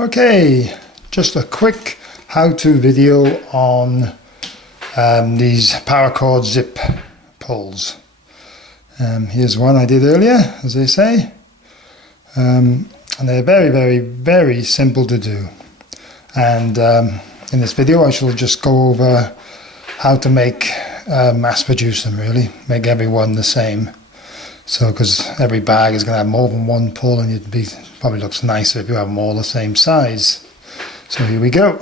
Okay, just a quick how-to video on these Paracord zip pulls. Here's one I did earlier, as they say, and they're very simple to do. And in this video I shall just go over how to mass produce them, really, make every one the same. So, because every bag is going to have more than one pull, and probably looks nicer if you have them all the same size. So here we go.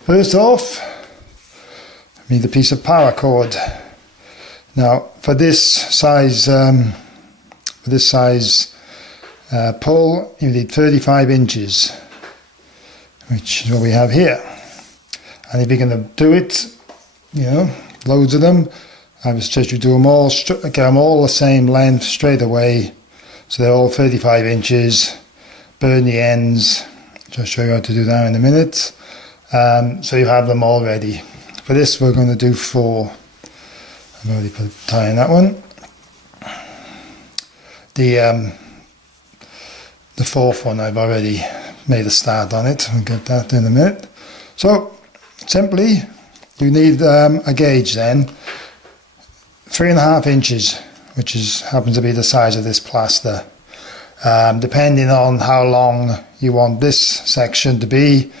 First off, I need a piece of paracord. Now, for this size pull, you need 35 inches, which is what we have here. And if you're going to do it, loads of them, I would suggest you do them all, get them all the same length straight away, so they're all 35 inches. Burn the ends. I'll show you how to do that in a minute. So you have them all ready. For this, we're going to do 4. I've already put a tie in that one. The fourth one, I've already made a start on it. We'll get that in a minute. So simply, you need a gauge then. 3.5 inches, which happens to be the size of this plaster. Depending on how long you want this section to be,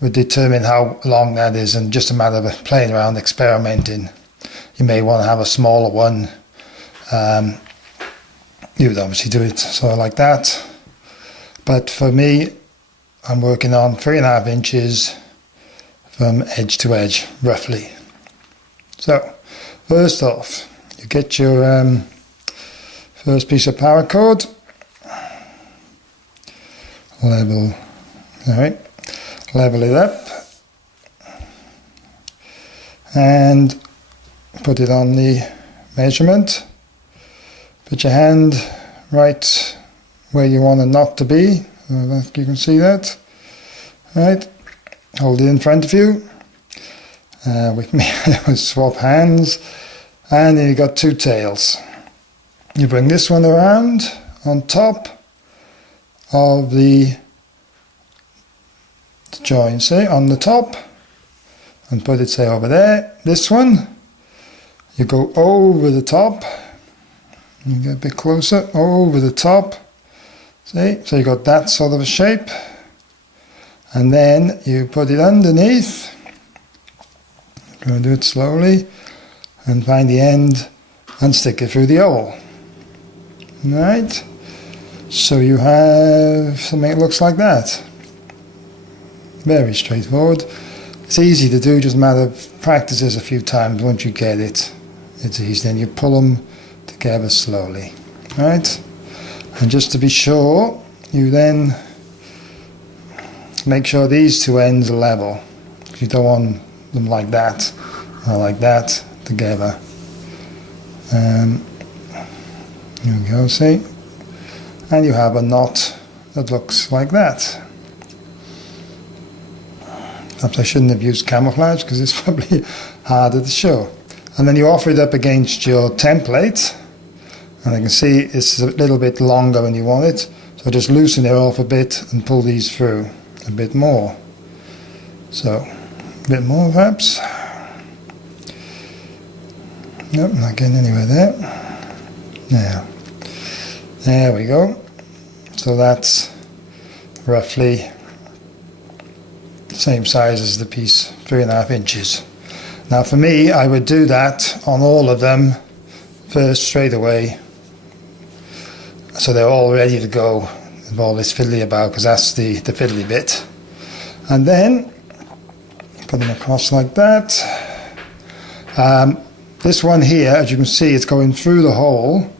will determine how long that is, and just a matter of playing around, experimenting. You may want to have a smaller one. You would obviously do it sort of like that. But for me, I'm working on 3.5 inches from edge to edge, roughly. So, first off, you get your first piece of paracord, level it up, and put it on the measurement. Put your hand right where you want the knot to be. You can see that. Right. Hold it in front of you. With me, we'll swap hands. And then you've got 2 tails. You bring this one around on top of the join, say, on the top, and put it, say, over there. This one, you go over the top. You get a bit closer, over the top. See, so you got that sort of a shape. And then you put it underneath. I'm going to do it slowly. And find the end and stick it through the hole. Right? So you have something that looks like that. Very straightforward. It's easy to do, just a matter of practice this a few times. Once you get it, it's easy. Then you pull them together slowly. Right? And just to be sure, you then make sure these 2 ends are level. You don't want them like that or like that together. Here we go, see? And you have a knot that looks like that. Perhaps I shouldn't have used camouflage because it's probably harder to show. And then you offer it up against your template, and I can see it's a little bit longer than you want it, so just loosen it off a bit and pull these through a bit more. So, a bit more perhaps. Nope, not getting anywhere there. Now, there we go. So that's roughly the same size as the piece, 3.5 inches. Now for me, I would do that on all of them first straight away, so they're all ready to go with all this fiddly about, because that's the fiddly bit. And then put them across like that. This one here, as you can see, it's going through the hole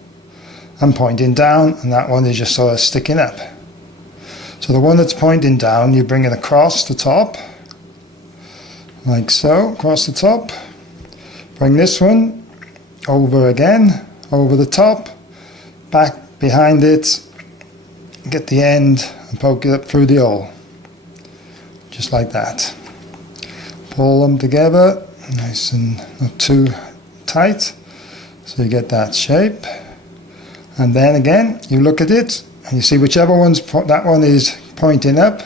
and pointing down, and that one is just sort of sticking up. So the one that's pointing down, you bring it across the top, like so, across the top. Bring this one over again, over the top, back behind it, get the end and poke it up through the hole. Just like that. Pull them together, nice and not too tight, so you get that shape. And then again, you look at it and you see whichever that one is pointing up,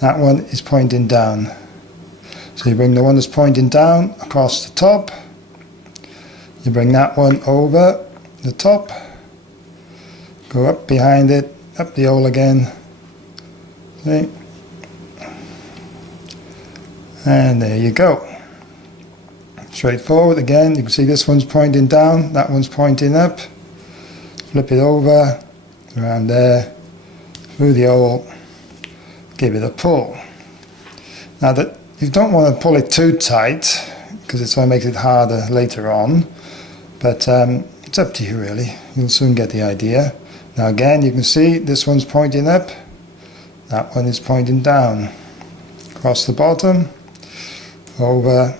That one is pointing down. So you bring the one that's pointing down across the top. You bring that one over the top. Go up behind it, up the hole again. See? And there you go. Straightforward again. You can see this one's pointing down, that one's pointing up. Flip it over, around there, through the hole, give it a pull. Now that you don't want to pull it too tight, because it's what makes it harder later on, but it's up to you really. You'll soon get the idea. Now again, you can see this one's pointing up, that one is pointing down. Across the bottom, over,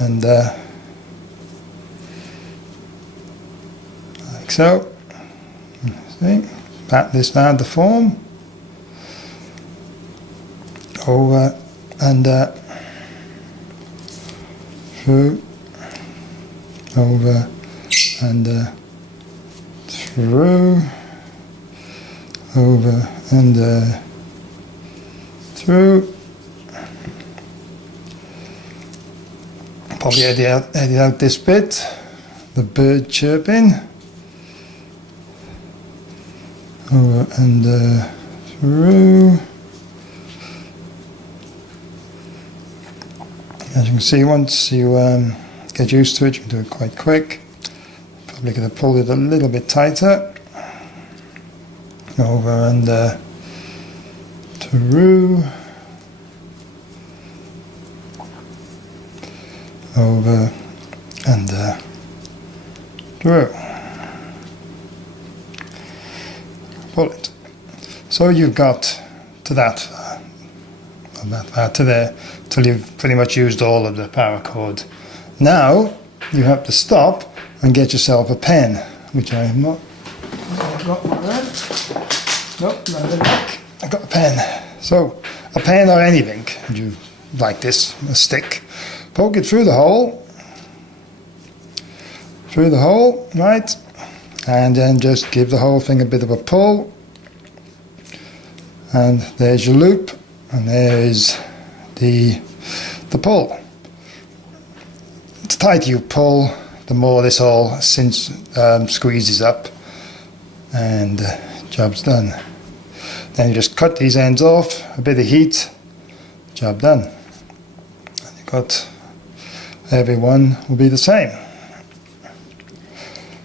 and like so. See? Pat this down to form. Over and through, over and through, over and through. Probably edit out this bit, the bird chirping. Over and through. As you can see, once you get used to it, you can do it quite quick. Probably going to pull it a little bit tighter. Over and through. Over and through. Pull it. So you've got to that to there, till you've pretty much used all of the paracord. Now you have to stop and get yourself a pen, which I have not. I've got one there. Nope, not in back. I got a pen. So a pen or anything, you like this, a stick. Poke it through the hole, right, and then just give the whole thing a bit of a pull, and there's your loop, and there's the pull. The tighter you pull, the more this all squeezes up, and job's done. Then you just cut these ends off, a bit of heat, job done. And you've got every one will be the same.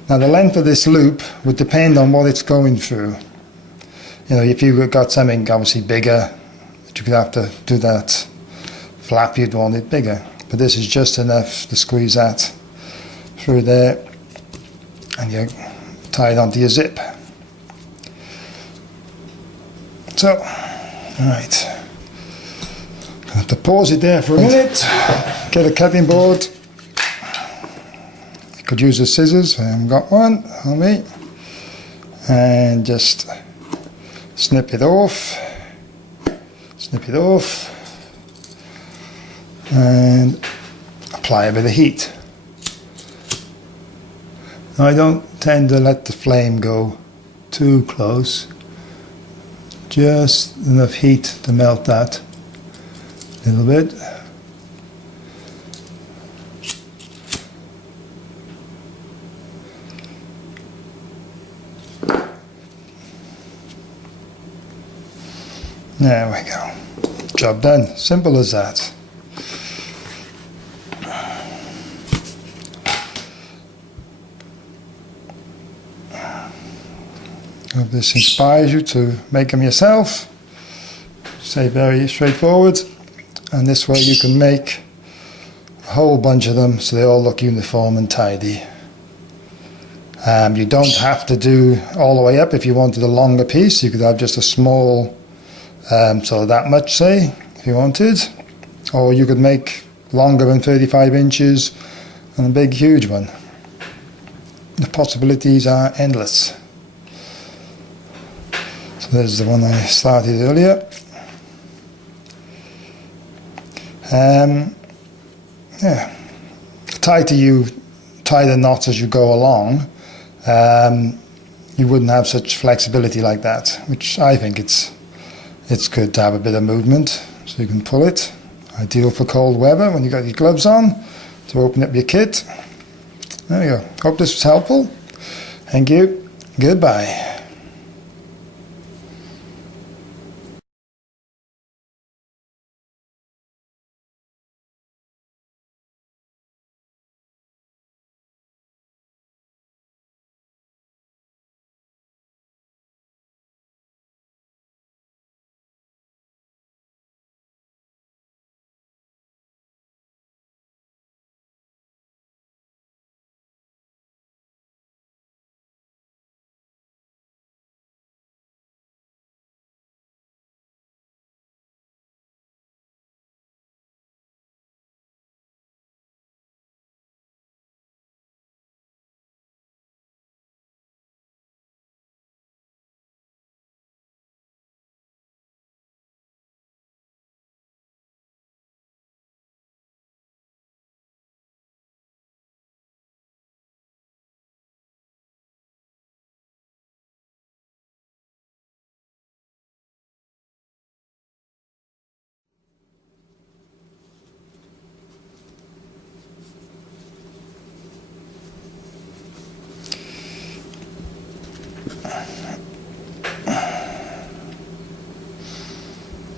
Now the length of this loop would depend on what it's going through. You know, if you've got something obviously bigger, you could have to do that flap, you'd want it bigger. But this is just enough to squeeze that through there, and you tie it onto your zip. So, alright. I have to pause it there for a minute, get a cutting board. You could use the scissors, I haven't got one on me, and just snip it off, and apply a bit of heat. Now I don't tend to let the flame go too close, just enough heat to melt that a little bit. There we go. Job done. Simple as that. Hope this inspires you to make them yourself. Say very straightforward. And this way you can make a whole bunch of them so they all look uniform and tidy. You don't have to do all the way up. If you wanted a longer piece, you could have just a small, so that much, say, if you wanted. Or you could make longer than 35 inches and a big, huge one. The possibilities are endless. So there's the one I started earlier. Yeah, the tighter you tie the knots as you go along, you wouldn't have such flexibility like that, which I think it's It's good to have a bit of movement so you can pull it. Ideal for cold weather when you've got your gloves on to open up your kit. There we go. Hope this was helpful. Thank you. Goodbye.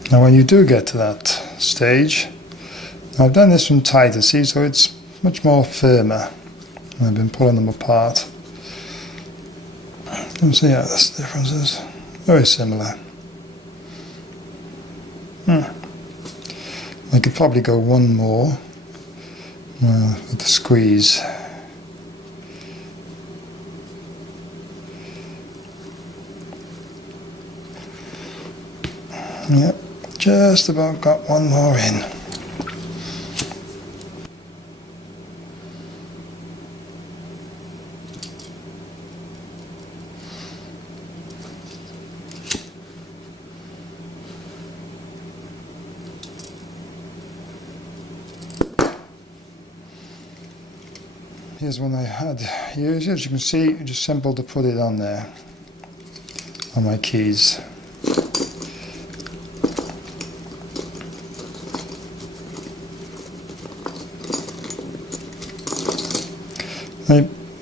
Now when you do get to that stage, I've done this from tighter, see, so it's much more firmer. I've been pulling them apart. And see how this difference is. Very similar. I could probably go one more with the squeeze. Yep, just about got one more in. Here's one I had used. As you can see, it's just simple to put it on there, on my keys.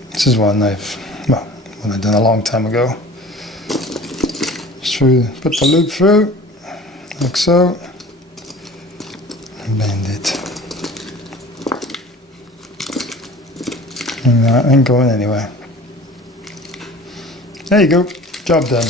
This is one I've done a long time ago. Just put the loop through, like so, and bend it. And that ain't going anywhere. There you go, job done.